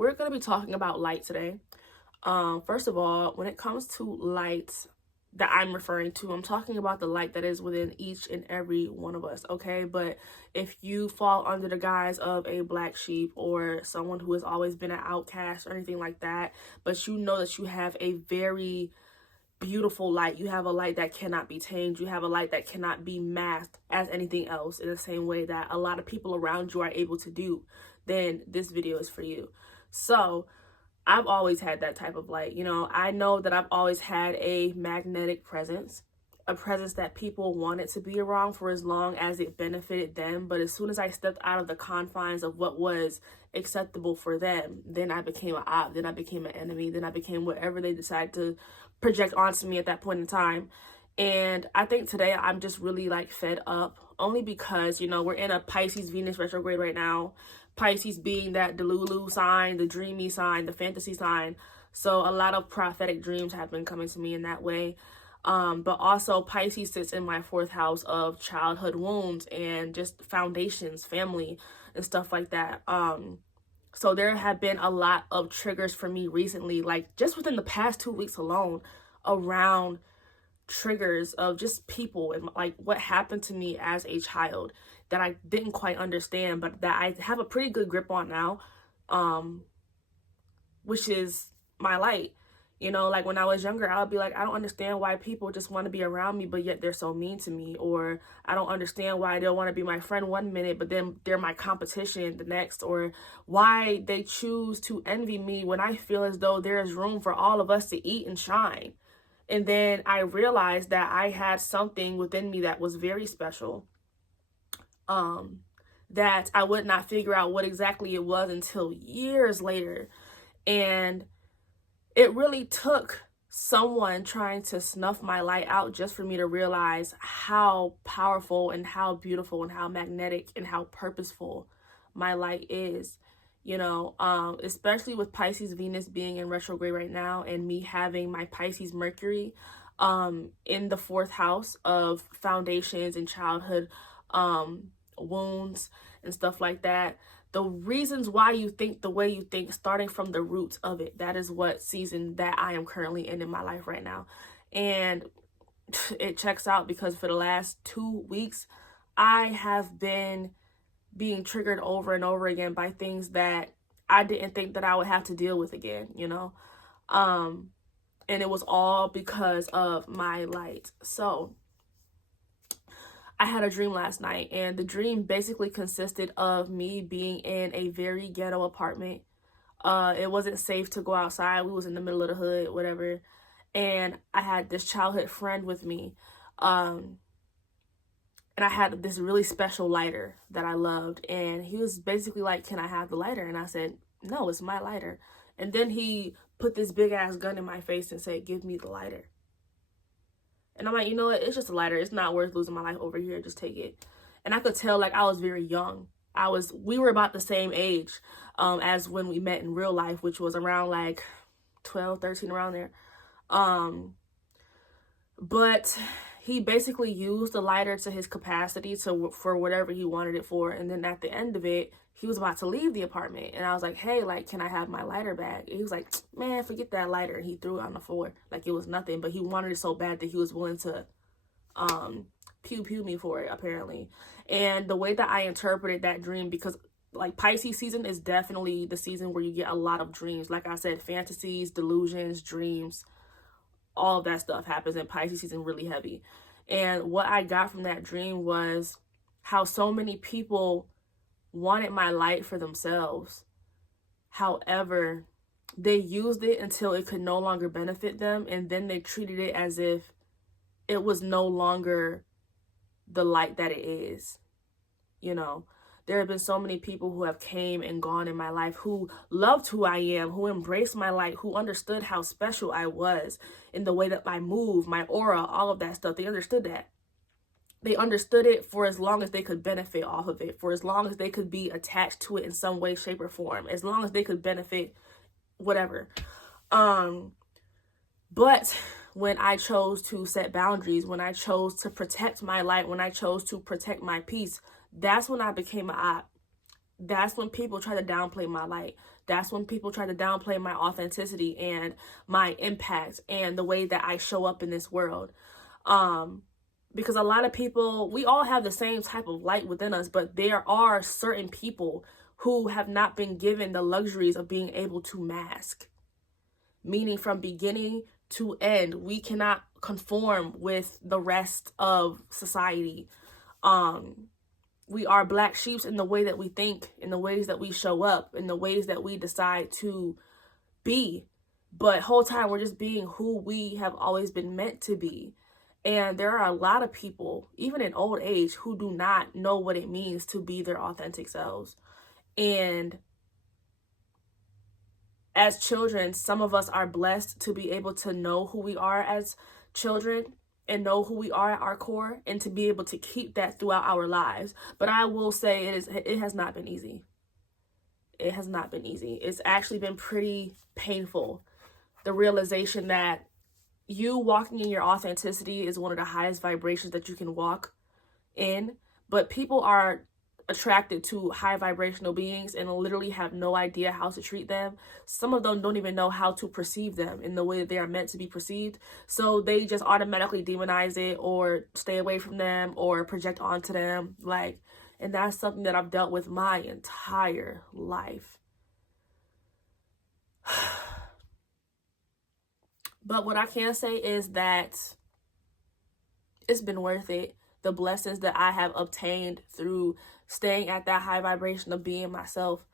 we're going to be talking about light today. First of all, when it comes to light that I'm referring to, I'm talking about the light that is within each and every one of us, okay? But if you fall under the guise of a black sheep or someone who has always been an outcast or anything like that, but you know that you have a very beautiful light, you have a light that cannot be tamed, you have a light that cannot be masked as anything else in the same way that a lot of people around you are able to do, then this video is for you. So I've always had that type of light. I know that I've always had a magnetic presence, a presence that people wanted to be around for as long as it benefited them. But as soon as I stepped out of the confines of what was acceptable for them, then I became an op, then I became an enemy, then I became whatever they decided to project onto me at that point in time. And I think today I'm just really fed up, only because, we're in a Pisces Venus retrograde right now. Pisces being that Delulu sign, the dreamy sign, the fantasy sign. So a lot of prophetic dreams have been coming to me in that way. But also Pisces sits in my 4th house of childhood wounds and just foundations, family, and stuff like that. So there have been a lot of triggers for me recently, just within the past 2 weeks alone, around triggers of just people and what happened to me as a child that I didn't quite understand, but that I have a pretty good grip on now, which is my light. When I was younger, I would be like, I don't understand why people just want to be around me, but yet they're so mean to me. Or I don't understand why they'll want to be my friend one minute, but then they're my competition the next. Or why they choose to envy me when I feel as though there is room for all of us to eat and shine. And then I realized that I had something within me that was very special, that I would not figure out what exactly it was until years later. And it really took someone trying to snuff my light out just for me to realize how powerful and how beautiful and how magnetic and how purposeful my light is. Especially with Pisces Venus being in retrograde right now and me having my Pisces Mercury in the 4th house of foundations and childhood wounds and stuff like that. The reasons why you think the way you think, starting from the roots of it, that is what season that I am currently in my life right now. And it checks out because for the last 2 weeks, I have been being triggered over and over again by things that I didn't think that I would have to deal with again, and it was all because of my light. So I had a dream last night, and the dream basically consisted of me being in a very ghetto apartment. It wasn't safe to go outside. We was in the middle of the hood, whatever. And I had this childhood friend with me. And I had this really special lighter that I loved. And he was basically like, can I have the lighter? And I said, no, it's my lighter. And then he put this big ass gun in my face and said, give me the lighter. And I'm like, you know what? It's just a lighter. It's not worth losing my life over here. Just take it. And I could tell I was very young. We were about the same age as when we met in real life, which was around 12, 13, around there. But he basically used the lighter to his capacity for whatever he wanted it for. And then at the end of it, he was about to leave the apartment. And I was like, hey, can I have my lighter back? And he was like, man, forget that lighter. And he threw it on the floor like it was nothing. But he wanted it so bad that he was willing to pew me for it, apparently. And the way that I interpreted that dream, because Pisces season is definitely the season where you get a lot of dreams. Like I said, fantasies, delusions, dreams, all of that stuff happens in Pisces season really heavy. And what I got from that dream was how so many people wanted my light for themselves. However, they used it until it could no longer benefit them, and then they treated it as if it was no longer the light that it is. There have been so many people who have came and gone in my life who loved who I am, who embraced my light, who understood how special I was in the way that I move, my aura, all of that stuff. They understood that. They understood it for as long as they could benefit off of it, for as long as they could be attached to it in some way, shape, or form, as long as they could benefit, whatever. But when I chose to set boundaries, when I chose to protect my light, when I chose to protect my peace, that's when I became an op. that's when people try to downplay my light. That's when people try to downplay my authenticity and my impact and the way that I show up in this world. Because a lot of people, we all have the same type of light within us, but there are certain people who have not been given the luxuries of being able to mask. Meaning from beginning to end, we cannot conform with the rest of society. We are black sheeps in the way that we think, in the ways that we show up, in the ways that we decide to be. But whole time we're just being who we have always been meant to be. And there are a lot of people, even in old age, who do not know what it means to be their authentic selves. And as children, some of us are blessed to be able to know who we are as children and know who we are at our core and to be able to keep that throughout our lives. But I will say it has not been easy. It has not been easy. It's actually been pretty painful. The realization that you walking in your authenticity is one of the highest vibrations that you can walk in, but people are attracted to high vibrational beings and literally have no idea how to treat them. Some of them don't even know how to perceive them in the way that they are meant to be perceived. So they just automatically demonize it or stay away from them or project onto them. And that's something that I've dealt with my entire life. But what I can say is that it's been worth it. The blessings that I have obtained through staying at that high vibration of being myself.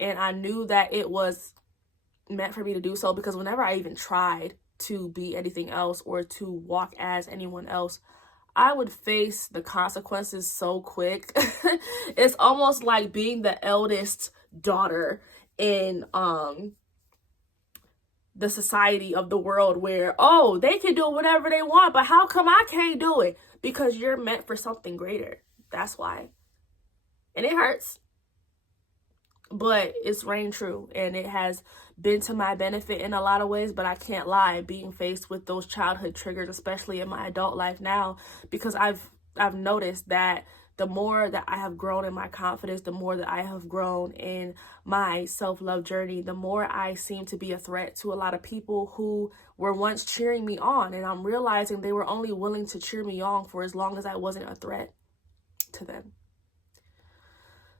And I knew that it was meant for me to do so, because whenever I even tried to be anything else or to walk as anyone else, I would face the consequences so quick. It's almost like being the eldest daughter in the society of the world where, oh, they can do whatever they want, but how come I can't do it? Because you're meant for something greater. That's why. And it hurts. But it's reigned true, and it has been to my benefit in a lot of ways. But I can't lie, being faced with those childhood triggers, especially in my adult life now, because I've noticed that the more that I have grown in my confidence, the more that I have grown in my self-love journey, the more I seem to be a threat to a lot of people who were once cheering me on. And I'm realizing they were only willing to cheer me on for as long as I wasn't a threat to them.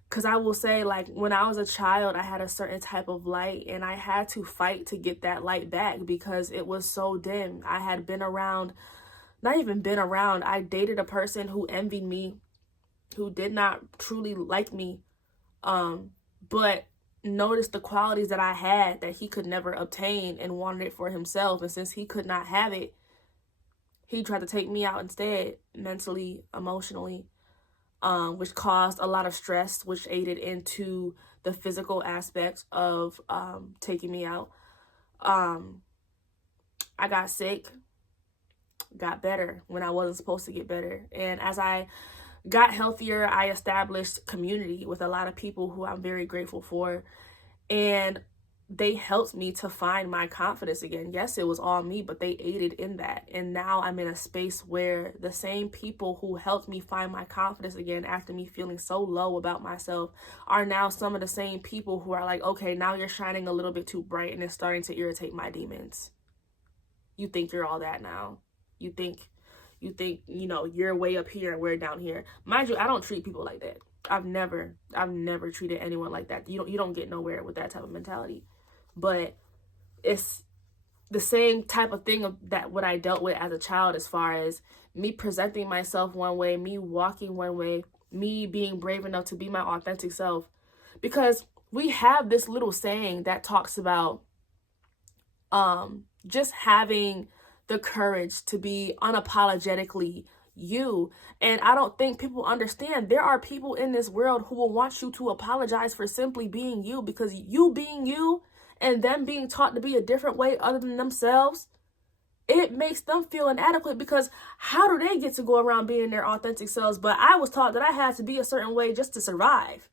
Because I will say, when I was a child, I had a certain type of light, and I had to fight to get that light back because it was so dim. I had been around, not even been around, I dated a person who envied me, who did not truly like me, but noticed the qualities that I had that he could never obtain and wanted it for himself. And since he could not have it, he tried to take me out instead, mentally, emotionally, which caused a lot of stress, which aided into the physical aspects of taking me out. I got sick, got better when I wasn't supposed to get better. And as I got healthier, I established community with a lot of people who I'm very grateful for. And they helped me to find my confidence again. Yes, it was all me, but they aided in that. And now I'm in a space where the same people who helped me find my confidence again after me feeling so low about myself are now some of the same people who are like, okay, now you're shining a little bit too bright and it's starting to irritate my demons. You think you're all that now. You think, you're way up here and we're down here. Mind you, I don't treat people like that. I've never treated anyone like that. You don't get nowhere with that type of mentality. But it's the same type of thing of that what I dealt with as a child, as far as me presenting myself one way, me walking one way, me being brave enough to be my authentic self. Because we have this little saying that talks about just having the courage to be unapologetically you. And I don't think people understand there are people in this world who will want you to apologize for simply being you, because you being you and them being taught to be a different way other than themselves, it makes them feel inadequate, because how do they get to go around being their authentic selves? But I was taught that I had to be a certain way just to survive.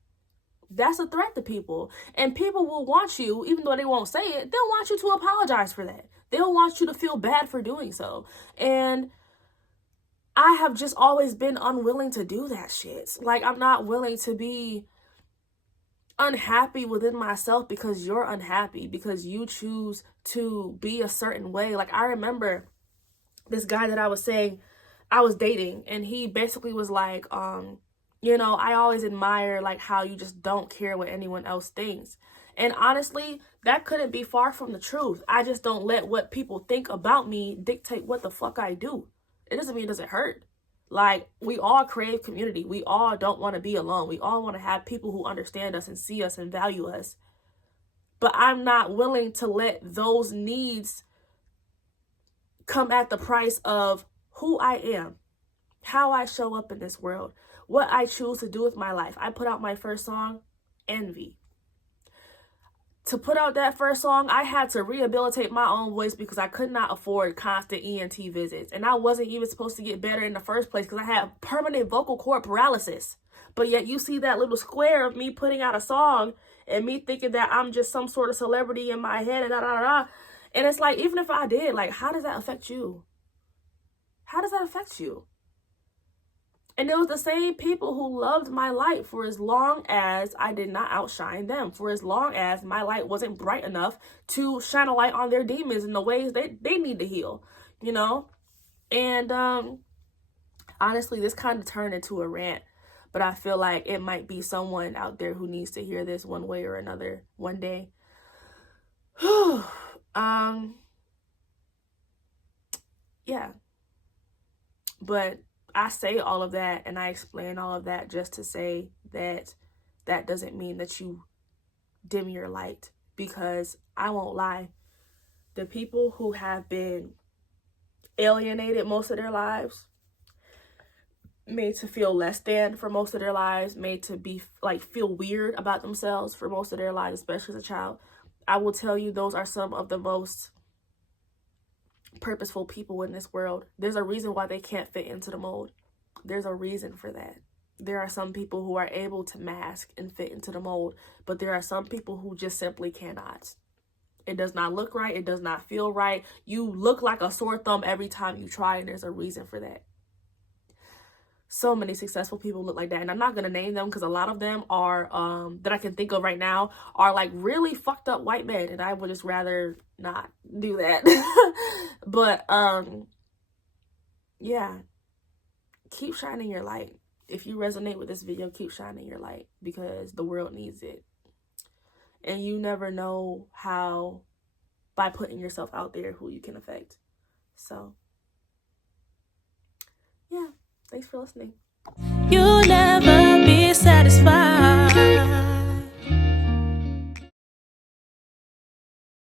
That's a threat to people. And people will want you, even though they won't say it, they'll want you to apologize for that. They'll want you to feel bad for doing so. And I have just always been unwilling to do that shit. I'm not willing to be unhappy within myself because you're unhappy, because you choose to be a certain way. Like, I remember this guy that I was saying I was dating, and he basically was like, you know, I always admire like how you just don't care what anyone else thinks. And honestly, that couldn't be far from the truth. I just don't let what people think about me dictate what the fuck I do. It doesn't mean it doesn't hurt. Like, we all crave community. We all don't want to be alone. We all want to have people who understand us and see us and value us. But I'm not willing to let those needs come at the price of who I am, how I show up in this world, what I choose to do with my life. I put out my first song, Envy. To put out that first song, I had to rehabilitate my own voice because I could not afford constant ENT visits. And I wasn't even supposed to get better in the first place because I had permanent vocal cord paralysis. But yet you see that little square of me putting out a song and me thinking that I'm just some sort of celebrity in my head and da da da. And it's like, even if I did, like, how does that affect you? How does that affect you? And it was the same people who loved my light for as long as I did not outshine them, for as long as my light wasn't bright enough to shine a light on their demons in the ways they need to heal, you know? And honestly, this kind of turned into a rant, but I feel like it might be someone out there who needs to hear this one way or another one day. Yeah. But I say all of that and I explain all of that just to say that that doesn't mean that you dim your light, because I won't lie. The people who have been alienated most of their lives, made to feel less than for most of their lives, made to be like feel weird about themselves for most of their lives, especially as a child, I will tell you, those are some of the most purposeful people in this world. There's a reason why they can't fit into the mold. There's a reason for that. There are some people who are able to mask and fit into the mold, but there are some people who just simply cannot. It does not look right. It does not feel right. You look like a sore thumb every time you try, and there's a reason for that. So many successful people look like that, and I'm not going to name them because a lot of them are, that I can think of right now, are like really fucked up white men, and I would just rather not do that. But, yeah, keep shining your light. If you resonate with this video, keep shining your light, because the world needs it. And you never know how, by putting yourself out there, who you can affect. So, yeah, thanks for listening.